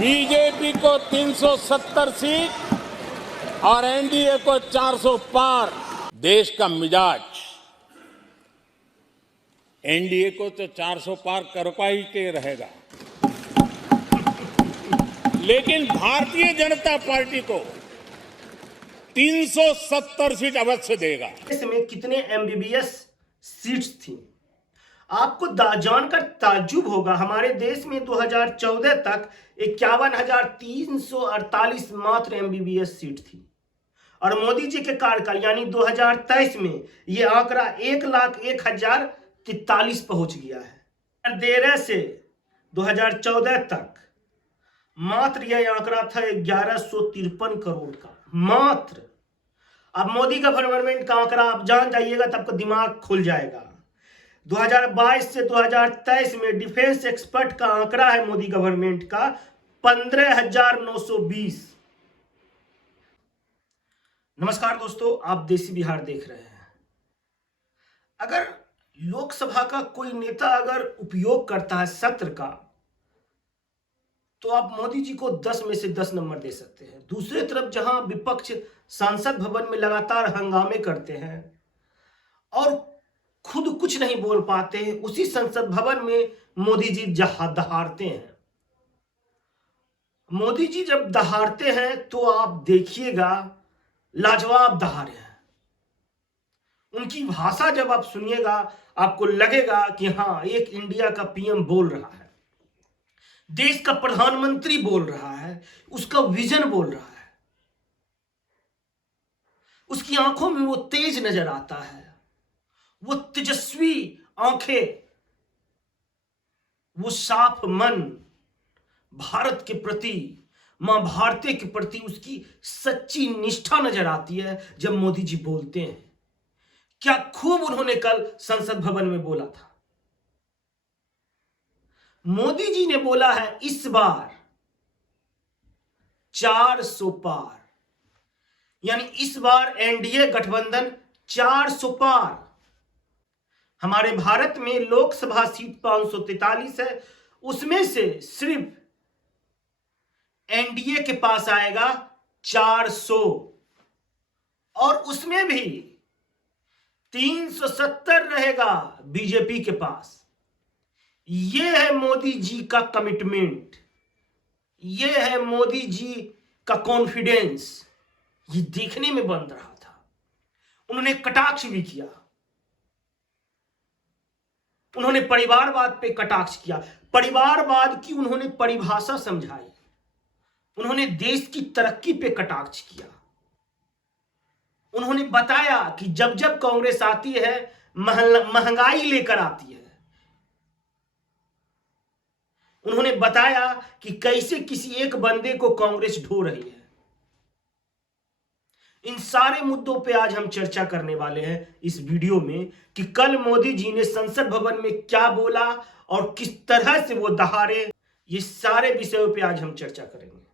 BJP को 370 seat और NDA को 400 पार। देश का मिजाज एनडीए को तो 400 पार करवा ही के रहेगा, लेकिन भारतीय जनता पार्टी को 370 सीट अवश्य देगा। इसमें कितने एमबीबीएस सीट्स थी आपको जानकर ताज्जुब होगा। हमारे देश में 2014 तक 51,348 मात्र एमबीबीएस सीट थी और मोदी जी के कार्यकाल यानी 2023 में यह आंकड़ा 1,01,043 पहुंच गया है। 13 से 2014 तक मात्र यह आंकड़ा था 1153 करोड़ का मात्र। अब मोदी गवर्नमेंट का आंकड़ा आप जान जाइएगा तब आपका दिमाग खुल जाएगा। 2022 से 2023 में डिफेंस एक्सपर्ट का आंकड़ा है मोदी गवर्नमेंट का 15,920। नमस्कार दोस्तों, आप देसी बिहार देख रहे हैं। अगर लोकसभा का कोई नेता अगर उपयोग करता है सत्र का, तो आप मोदी जी को 10 में से 10 नंबर दे सकते हैं। दूसरी तरफ जहां विपक्ष संसद भवन में लगातार हंगामे करते हैं और खुद कुछ नहीं बोल पाते हैं, उसी संसद भवन में मोदी जी दहाड़ते हैं। मोदी जी जब दहाड़ते हैं तो आप देखिएगा लाजवाब दहाड़े हैं। उनकी भाषा जब आप सुनिएगा आपको लगेगा कि हाँ, एक इंडिया का पीएम बोल रहा है, देश का प्रधानमंत्री बोल रहा है, उसका विजन बोल रहा है। उसकी आंखों में वो तेज नजर आता है, वो तेजस्वी आंखें, वो साफ मन, भारत के प्रति, मां भारती के प्रति उसकी सच्ची निष्ठा नजर आती है जब मोदी जी बोलते हैं। क्या खूब उन्होंने कल संसद भवन में बोला था। मोदी जी ने बोला है इस बार 400 पार, यानी इस बार एनडीए गठबंधन 400 पार। हमारे भारत में लोकसभा सीट 543 है, उसमें से सिर्फ एनडीए के पास आएगा 400 और उसमें भी 370 रहेगा बीजेपी के पास। यह है मोदी जी का कमिटमेंट, यह है मोदी जी का कॉन्फिडेंस। ये देखने में बन रहा था। उन्होंने कटाक्ष भी किया, उन्होंने परिवारवाद पे कटाक्ष किया, परिवारवाद की उन्होंने परिभाषा समझाई, उन्होंने देश की तरक्की पे कटाक्ष किया। उन्होंने बताया कि जब जब कांग्रेस आती है महंगाई लेकर आती है। उन्होंने बताया कि कैसे किसी एक बंदे को कांग्रेस ढो रही है। इन सारे मुद्दों पे आज हम चर्चा करने वाले हैं इस वीडियो में कि कल मोदी जी ने संसद भवन में क्या बोला और किस तरह से वो दहाड़े। ये सारे विषयों पे आज हम चर्चा करेंगे।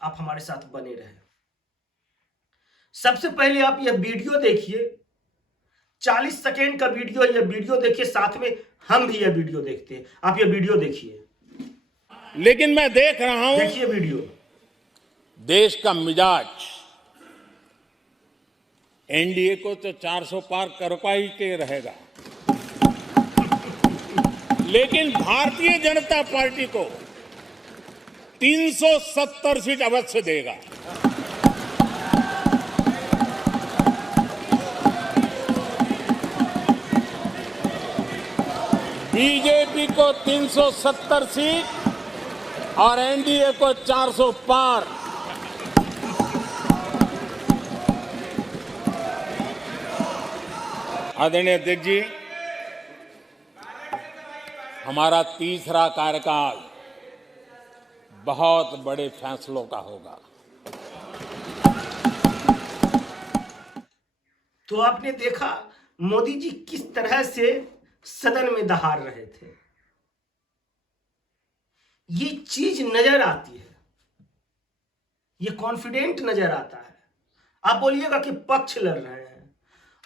आप हमारे साथ बने रहें। सबसे पहले आप यह वीडियो देखिए, 40 सेकेंड का वीडियो, यह वीडियो देखिए, साथ में हम भी यह वीडियो देखते हैं। आप यह वीडियो देखिए। लेकिन मैं देख रहा हूं, देखिए वीडियो। देश का मिजाज एनडीए को तो 400 पार करवा ही के रहेगा, लेकिन भारतीय जनता पार्टी को 370 सीट अवश्य देगा। बीजेपी को 370 सीट और एनडीए को 400 पार। आदरणीय अध्यक्ष जी, हमारा तीसरा कार्यकाल बहुत बड़े फैसलों का होगा। तो आपने देखा मोदी जी किस तरह से सदन में दहाड़ रहे थे। ये चीज नजर आती है, ये कॉन्फिडेंट नजर आता है। आप बोलिएगा कि पक्ष लड़ रहे हैं।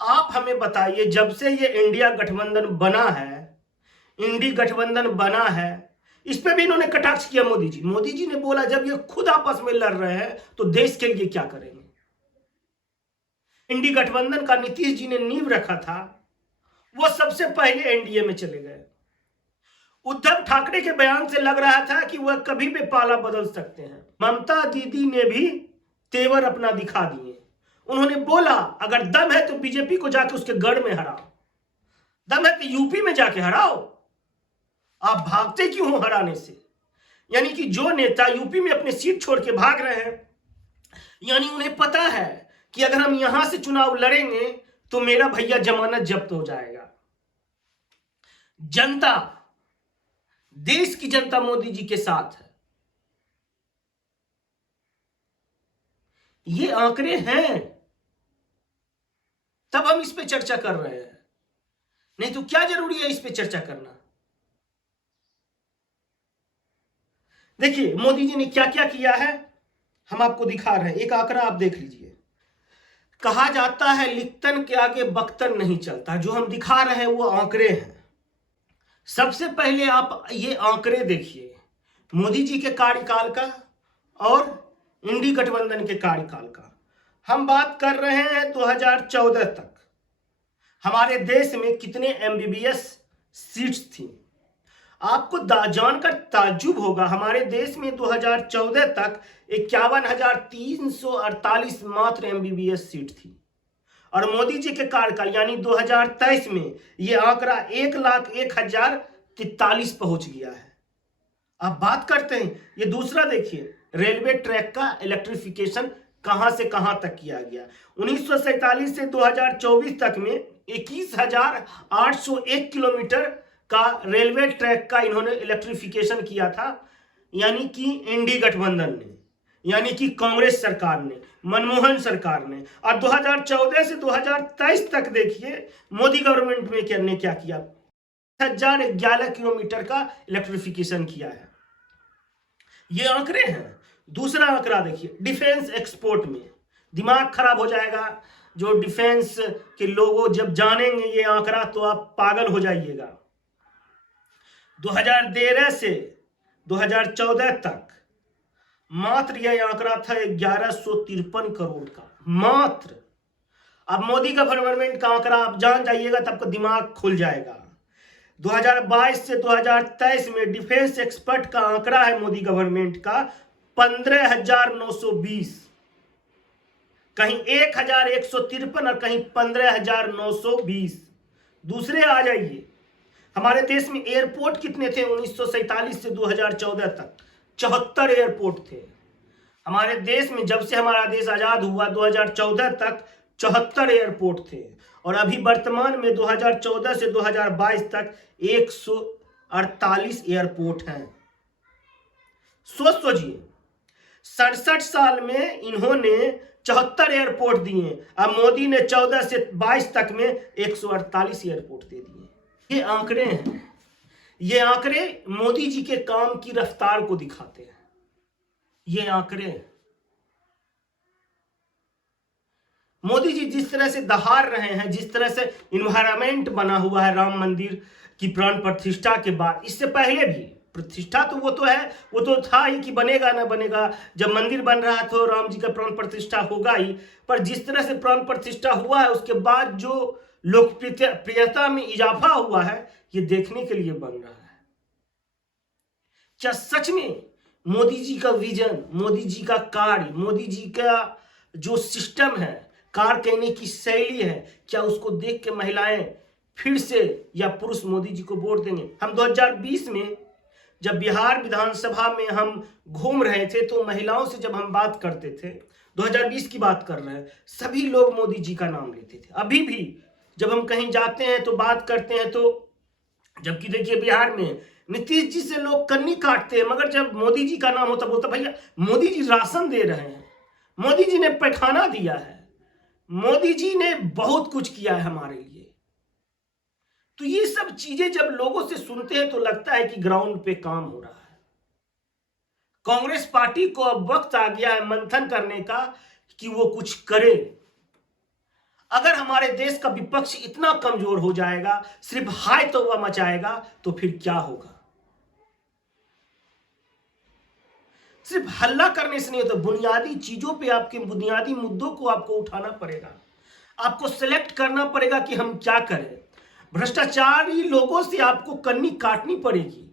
आप हमें बताइए, जब से ये इंडिया गठबंधन बना है, इंडी गठबंधन बना है, इस पे भी इन्होंने कटाक्ष किया मोदी जी ने बोला जब ये खुद आपस में लड़ रहे हैं तो देश के लिए क्या करेंगे। इंडी गठबंधन का नीतीश जी ने नींव रखा था, वो सबसे पहले एनडीए में चले गए। उद्धव ठाकरे के बयान से लग रहा था कि वह कभी भी पाला बदल सकते हैं। ममता दीदी ने भी तेवर अपना दिखा दिए। उन्होंने बोला अगर दम है तो बीजेपी को जाके उसके गढ़ में हराओ, दम है तो यूपी में जाके हराओ, आप भागते क्यों हो हराने से। यानी कि जो नेता यूपी में अपनी सीट छोड़ के भाग रहे हैं, यानी उन्हें पता है कि अगर हम यहां से चुनाव लड़ेंगे तो मेरा भैया जमानत जब्त हो जाएगा। जनता, देश की जनता मोदी जी के साथ है। ये आंकड़े हैं, तब हम इस पे चर्चा कर रहे हैं, नहीं तो क्या जरूरी है इस पे चर्चा करना। देखिए मोदी जी ने क्या क्या किया है, हम आपको दिखा रहे हैं। एक आंकड़ा आप देख लीजिए। कहा जाता है लिखतन के आगे बख्तर नहीं चलता। जो हम दिखा रहे हैं वो आंकड़े हैं। सबसे पहले आप ये आंकड़े देखिए, मोदी जी के कार्यकाल का और इंडी गठबंधन के कार्यकाल का। हम बात कर रहे हैं 2014 तक हमारे देश में कितने एमबीबीएस सीट्स थी। आपको जानकर ताज्जुब होगा, हमारे देश में 2014 तक 51,348 मात्र एमबीबीएस सीट थी, और मोदी जी के कार्यकाल यानी 2023 में यह आंकड़ा 1,01,043 पहुंच गया है। अब बात करते हैं, ये दूसरा देखिए, रेलवे ट्रैक का इलेक्ट्रिफिकेशन कहां से कहां तक किया गया। 1947 से 2024 तक में 21,801 किलोमीटर का रेलवे ट्रैक का इन्होंने इलेक्ट्रिफिकेशन किया था। यानी कि एनडी गठबंधन ने, यानी कि कांग्रेस सरकार ने, मनमोहन सरकार ने। और 2014 से 2023 तक देखिए मोदी गवर्नमेंट में क्या किया, 1011 किलोमीटर का इलेक्ट्रिफिकेशन किया है। ये आंकड़े हैं। दूसरा आंकड़ा देखिए, डिफेंस एक्सपोर्ट में दिमाग खराब हो जाएगा। जो डिफेंस के लोगों जब जानेंगे ये आंकड़ा तो आप पागल हो जाइएगा। 2013 से 2014 तक मात्र यह आंकड़ा था 1153 करोड़ का, मात्र। अब मोदी का गवर्नमेंट का आंकड़ा आप जान जाइएगा तब आपका दिमाग खुल जाएगा। 2022 से 2023 में डिफेंस एक्सपर्ट का आंकड़ा है मोदी गवर्नमेंट का 15,920, कहीं 1,153 और कहीं 15,920। दूसरे आ जाइए, हमारे देश में एयरपोर्ट कितने थे 1947 से 2014 तक? 74 एयरपोर्ट थे हमारे देश में। जब से हमारा देश आजाद हुआ 2014 तक 74 एयरपोर्ट थे, और अभी वर्तमान में 2014 से 2022 तक 148 एयरपोर्ट हैं। सोचिए, 67 साल में इन्होंने 74 एयरपोर्ट दिए, अब मोदी ने 14 से 22 तक में 148 एयरपोर्ट दे दिए। ये आंकड़े हैं। ये आंकड़े मोदी जी के काम की रफ्तार को दिखाते हैं। ये आंकड़े मोदी जी जिस तरह से दहाड़ रहे हैं, जिस तरह से इन्वायरमेंट बना हुआ है राम मंदिर की प्राण प्रतिष्ठा के बाद, इससे पहले भी प्रतिष्ठा तो वो तो है, वो तो था ही कि बनेगा ना बनेगा। जब मंदिर बन रहा तो राम जी का प्राण प्रतिष्ठा होगा ही, पर जिस तरह से प्राण प्रतिष्ठा हुआ है उसके बाद जो लोकप्रियता में इजाफा हुआ है, ये देखने के लिए बन रहा है। क्या सच में मोदी जी का विजन, मोदी जी का कार्य, मोदी जी का जो सिस्टम है, कार्य करने की शैली है, क्या उसको देख के महिलाएं फिर से या पुरुष मोदी जी को वोट देंगे? हम 2020 में जब बिहार विधानसभा में हम घूम रहे थे तो महिलाओं से जब हम बात करते थे, 2020 की बात कर रहे हैं, सभी लोग मोदी जी का नाम लेते थे। अभी भी जब हम कहीं जाते हैं तो बात करते हैं, तो जबकि देखिए बिहार में नीतीश जी से लोग कन्नी काटते हैं, मगर जब मोदी जी का नाम होता बोलता भैया मोदी जी राशन दे रहे हैं, मोदी जी ने पैखाना दिया है, मोदी जी ने बहुत कुछ किया है हमारे लिए। तो ये सब चीजें जब लोगों से सुनते हैं तो लगता है कि ग्राउंड पे काम हो रहा है। कांग्रेस पार्टी को अब वक्त आ गया है मंथन करने का कि वो कुछ करे। अगर हमारे देश का विपक्ष इतना कमजोर हो जाएगा, सिर्फ हाय तौबा मचाएगा, तो फिर क्या होगा? सिर्फ हल्ला करने से नहीं होता, बुनियादी चीजों पे, आपके बुनियादी मुद्दों को आपको उठाना पड़ेगा, आपको सिलेक्ट करना पड़ेगा कि हम क्या करें। भ्रष्टाचारी लोगों से आपको कन्नी काटनी पड़ेगी।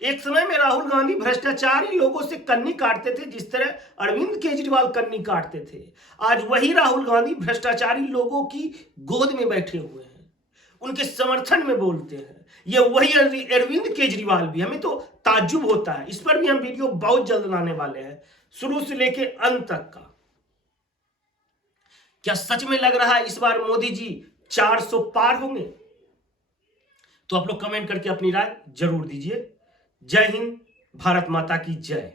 एक समय में राहुल गांधी भ्रष्टाचारी लोगों से कन्नी काटते थे, जिस तरह अरविंद केजरीवाल कन्नी काटते थे। आज वही राहुल गांधी भ्रष्टाचारी लोगों की गोद में बैठे हुए हैं, उनके समर्थन में बोलते हैं। ये वही अरविंद केजरीवाल भी, हमें तो ताज्जुब होता है। इस पर भी हम वीडियो बहुत जल्द लाने वाले हैं, शुरू से लेके अंत तक का। क्या सच में लग रहा है इस बार मोदी जी 400 पार होंगे? तो आप लोग कमेंट करके अपनी राय जरूर दीजिए। जय हिंद, भारत माता की जय।